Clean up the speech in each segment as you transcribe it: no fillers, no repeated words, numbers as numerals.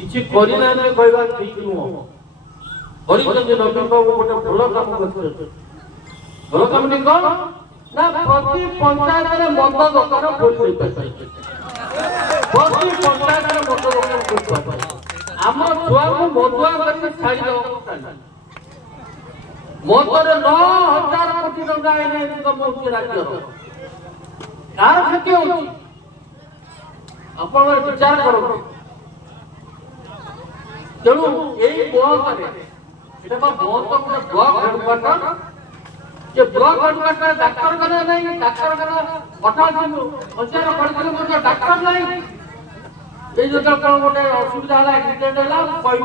କିଛି କରିନାହାନ୍ତି କହିବା ଠିକ ନୁହଁ। କରିଛନ୍ତି ନବୀନ ବାବୁ ଗୋଟେ ଭଲ କାମ କରିଛନ୍ତି। ଭଲ କାମଟି କଣ ନା ପ୍ରତି ପଞ୍ଚାୟତରେ ମଦ ଦୋକାନ ଖୋଲି ଦେଇପାରିଛନ୍ତି। ପ୍ରତି ପଞ୍ଚାୟତରେ ମଦ ଦୋକାନ ଖୋଲି ଆମ ଛୁଆକୁ ମଦୁଆ କରିକି ଛାଡ଼ି ଦେବାକୁ ଚାହୁଁଛନ୍ତି। ମଦରେ 9,000 କୋଟି ଟଙ୍କା ଏଇନେ କମାଉଛି ରାଜ୍ୟର। କାହାର କ୍ଷତି ହଉଛି ଆପଣ ବିଚାର କରନ୍ତୁ। ତେଣୁ ଏଇ ବ୍ଲକରେ এটা বা বন্ধ করে ব্লক হেডকোয়ার্টার যে ব্লক হেডকোয়ার্টার ডাক্তারখানা নাই, ডাক্তারখানা 88 পড়িছিল কিন্তু ডাক্তার নাই। এই যে কোন গোটে অসুবিধা হলা, অ্যাক্সিডেন্ট হলা, কয়েক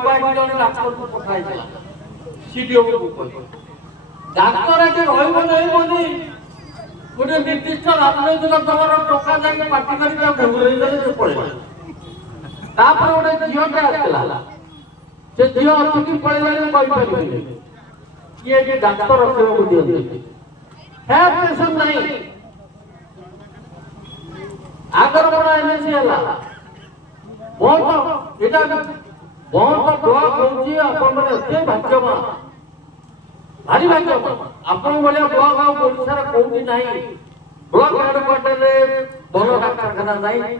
ডাক্তারକୁ পঠাইছিল সিডিও କୁ কই ডাক্তার এতে রইব নাই বলি গোটে নির্দিষ্ট রাজনৈতিক দলর টকা যাই পার্টি করি ভেঙ্গুলেই দেলে পড়ে। তারপরে গোটে ঝিওটা আসলা, ସେ ଝିଅ ଅଛି କି ପଳେଇଲାଣି କହିପାରିବିନି। କିଏ କି ଡାକ୍ତର ରଖିବାକୁ ଦିଅନ୍ତି ହେଲ୍ଥ ଷ୍ଟେସନ ନାହିଁ। ଆଗର ବଡ ଏନଏସି ହେଲା ବହୁତ ଏଟା ବହୁତ ବ୍ଲକ ହଉଛି। ଆପଣମାନେ ଏତେ ଭାଗ୍ୟବାନ, ଭାରି ଭାଗ୍ୟବାନ। ଆପଣଙ୍କ ଭଳିଆ ବ୍ଲକ ଆଉ ଓଡ଼ିଶାରେ କୋଉଠି ନାହିଁ। ବ୍ଲକ ହେଡକ୍ୱାର୍ଟରରେ ଭଲ ଡାକ୍ତରଖାନା ନାହିଁ,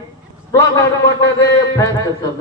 ବ୍ଲକ ହେଡକ୍ୱାର୍ଟରରେ ହେଲ୍ଥ ଷ୍ଟେସନ